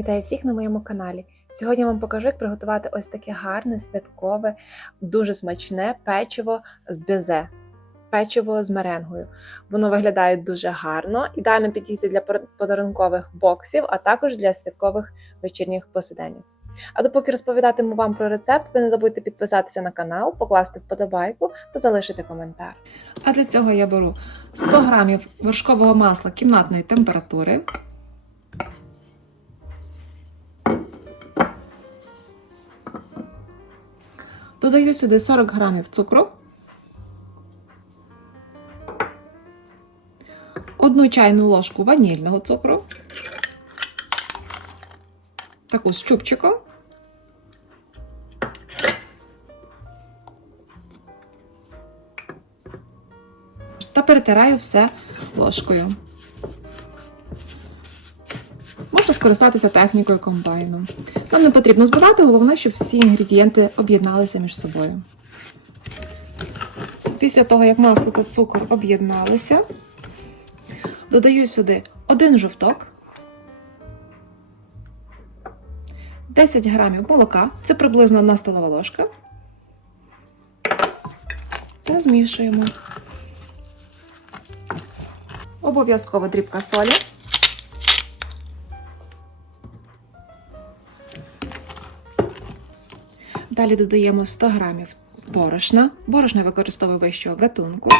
Вітаю всіх на моєму каналі. Сьогодні я вам покажу, як приготувати ось таке гарне, святкове, дуже смачне печиво з безе. Печиво з меренгою. Воно виглядає дуже гарно, ідеально підійти для подарункових боксів, а також для святкових вечірніх посиденів. А допоки розповідатиму вам про рецепт, ви не забудьте підписатися на канал, покласти вподобайку та залишити коментар. А для цього я беру 100 грамів вершкового масла кімнатної температури, Додаю сюди 40 грамів цукру, одну чайну ложку ванільного цукру, таку з чубчиком. Та перетираю все ложкою. Скористатися технікою комбайну. Нам не потрібно збивати, головне, щоб всі інгредієнти об'єдналися між собою. Після того, як масло та цукор об'єдналися, додаю сюди один жовток, 10 грамів молока, це приблизно 1 столова ложка. Та змішуємо. Обов'язково дрібка солі. Далі додаємо 100 грамів борошна. Борошно я використовую вищого гатунку.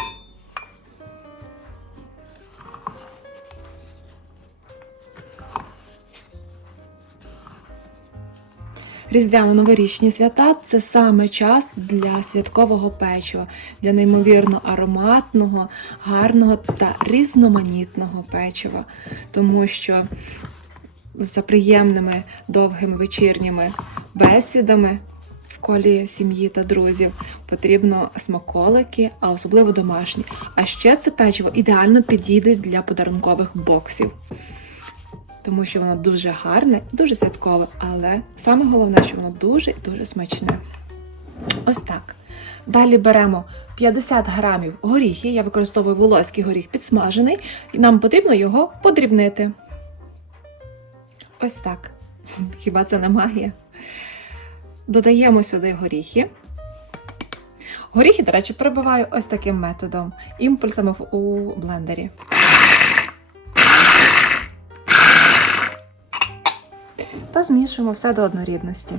Різдвяно-новорічні свята це саме час для святкового печива, для неймовірно ароматного, гарного та різноманітного печива, тому що за приємними довгими вечірніми бесідами колі сім'ї та друзів потрібно смаколики, а особливо домашні. А ще це печиво ідеально підійде для подарункових боксів. Тому що воно дуже гарне, дуже святкове, але саме головне, що воно дуже і дуже смачне. Ось так. Далі беремо 50 грамів горіхи. Я використовую волоський горіх підсмажений, нам потрібно його подрібнити. Ось так. Хіба це не магія? Додаємо сюди горіхи. Горіхи, до речі, перебиваю ось таким методом, імпульсами у блендері. Та змішуємо все до однорідності.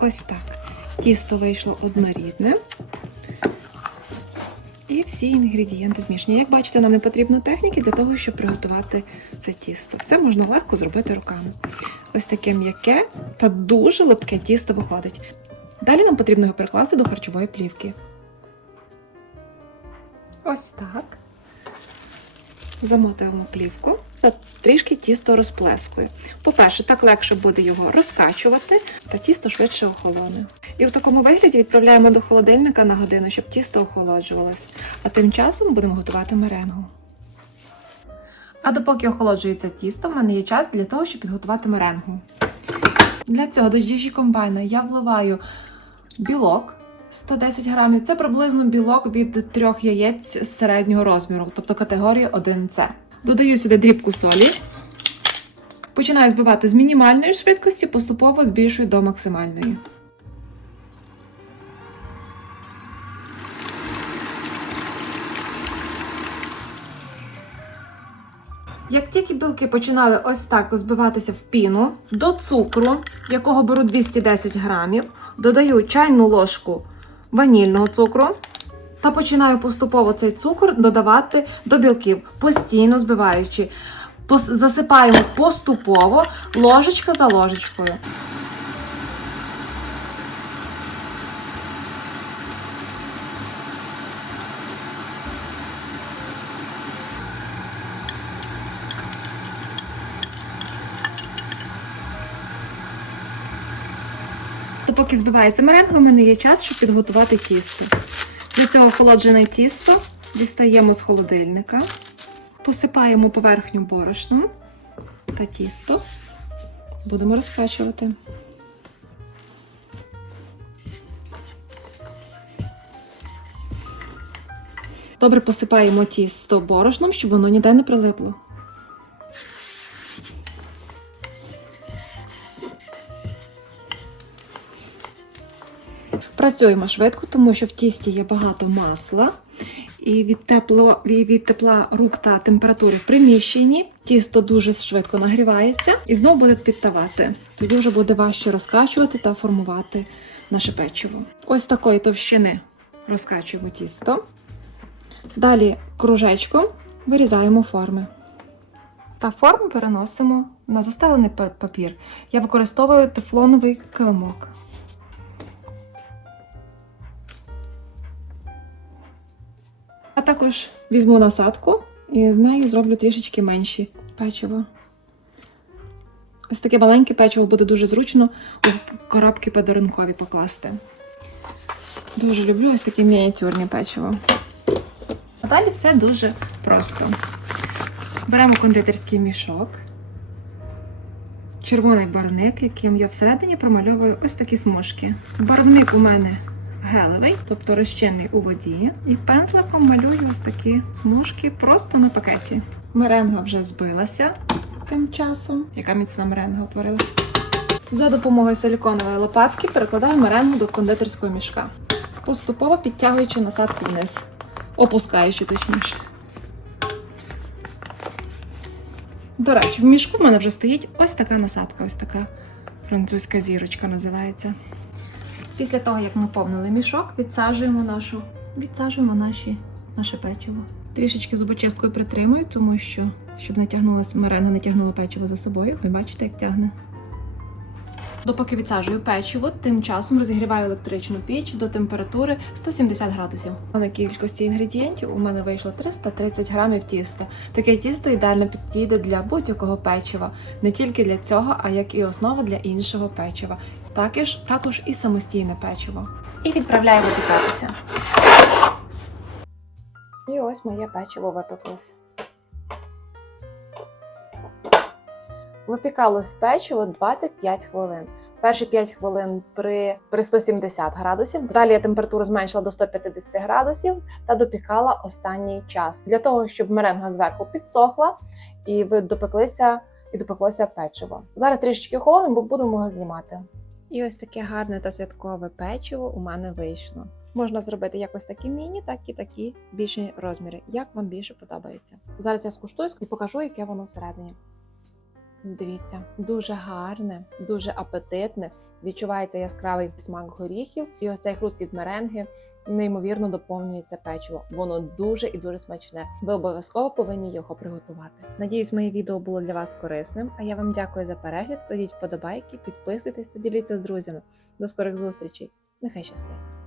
Ось так. Тісто вийшло однорідне. І всі інгредієнти змішані. Як бачите, нам не потрібно техніки для того, щоб приготувати це тісто. Все можна легко зробити руками. Ось таке м'яке та дуже липке тісто виходить. Далі нам потрібно його перекласти до харчової плівки. Ось так. Замотуємо плівку та трішки тісто розплескую. По-перше, так легше буде його розкачувати, та тісто швидше охолоне. І в такому вигляді відправляємо до холодильника на годину, щоб тісто охолоджувалось. А тим часом будемо готувати меренгу. А допоки охолоджується тісто, в мене є час для того, щоб підготувати меренгу. Для цього до діжі комбайна я вливаю білок 110 грамів. Це приблизно білок від трьох яєць середнього розміру, тобто категорії 1С. Додаю сюди дрібку солі. Починаю збивати з мінімальної швидкості, поступово збільшую до максимальної. Як тільки білки починали ось так збиватися в піну, до цукру, якого беру 210 грамів, додаю чайну ложку ванільного цукру та починаю поступово цей цукор додавати до білків, постійно збиваючи. Засипаємо поступово ложечка за ложечкою. То поки збивається меренга, у мене є час, щоб підготувати тісто. Для цього охолоджене тісто дістаємо з холодильника, посипаємо поверхню борошном та тісто. Будемо розкачувати. Добре посипаємо тісто борошном, щоб воно ніде не прилипло. Працюємо швидко, тому що в тісті є багато масла. І від, тепло, від тепла рук та температури в приміщенні тісто дуже швидко нагрівається і знову буде підтавати. Тоді вже буде важче розкачувати та формувати наше печиво. Ось такої товщини розкачуємо тісто. Далі кружечком вирізаємо форми. Та форму переносимо на застелений папір. Я використовую тефлоновий килимок. А також візьму насадку і в нею зроблю трішечки менші печиво. Ось таке маленьке печиво буде дуже зручно у коробки подарункові покласти. Дуже люблю ось такі мініатюрні печиво. А далі все дуже просто. Беремо кондитерський мішок, червоний барвник, яким я всередині промальовую ось такі смужки. Барвник у мене гелевий, тобто розчинний у воді, і пензликом малюю ось такі смужки просто на пакеті. Меренга вже збилася тим часом. Яка міцна меренга утворилася. За допомогою силіконової лопатки перекладаю меренгу до кондитерського мішка, поступово підтягуючи насадку вниз, опускаючи точніше. До речі, в мішку в мене вже стоїть ось така насадка, ось така французька зірочка називається. Після того, як наповнили мішок, відсаджуємо нашу, відсаджуємо наші, наше печиво. Трішечки зубочисткою притримую, тому що щоб не тягнулася меренга, не тягнула печиво за собою. Ви бачите, як тягне. Допоки відсаджую печиво, тим часом розігріваю електричну піч до температури 170 градусів. На кількості інгредієнтів у мене вийшло 330 грамів тіста. Таке тісто ідеально підійде для будь-якого печива, не тільки для цього, а як і основа для іншого печива. Також, також і самостійне печиво. І відправляю випікатися. І ось моє печиво випеклося. Випікалось печиво 25 хвилин. Перші 5 хвилин при, при 170 градусів. Далі я температуру зменшила до 150 градусів та допікала останній час для того, щоб меренга зверху підсохла і ви допеклися і допеклося печиво. Зараз трішечки холодно, бо будемо його знімати. І ось таке гарне та святкове печиво у мене вийшло. Можна зробити як ось такі міні, так і такі більші розміри, як вам більше подобається. Зараз я скуштую і покажу, яке воно всередині. Дивіться, дуже гарне, дуже апетитне. Відчувається яскравий смак горіхів, і ось цей хруст від меренги неймовірно доповнюється печиво. Воно дуже і дуже смачне. Ви обов'язково повинні його приготувати. Надіюсь, моє відео було для вас корисним. А я вам дякую за перегляд. Кладіть вподобайки, підписуйтесь та діліться з друзями. До скорих зустрічей. Нехай щастить!